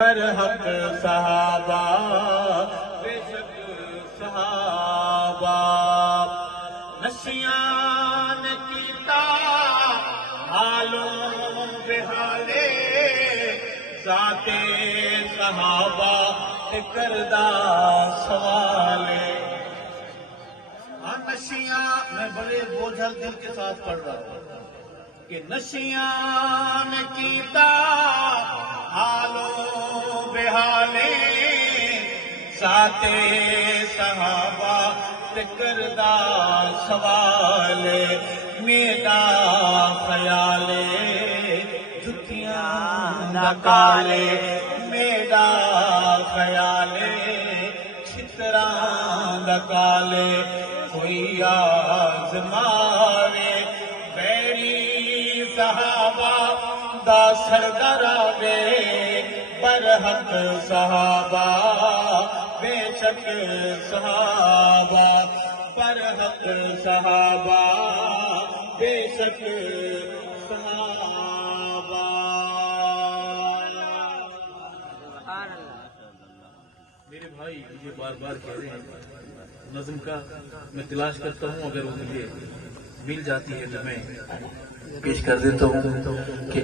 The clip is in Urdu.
برحق صحابہ بے شک صحابہ نشیان کیتا حالوں بحالے ذات صحابہ کردہ سوالے نشیاں میں بڑے بوجھل دل کے ساتھ پڑھ رہا ہوں کہ نشیان کیتا حالوں بحالے ذات صحابہ کردہ سوال میرا خیال جتیاں نکالے میرا خیال چھتراں نکالے کوئی آزماوے بیری صحابہ دا سردراوے برحق صحابہ بے شک صحابہ برحق صحابہ بے شک صحابہ. میرے بھائی مجھے بار بار کہہ رہے ہیں نظم کا میں تلاش کرتا ہوں، اگر وہ مجھے مل جاتی ہے تو میں پیش کر دیتا ہوں کہ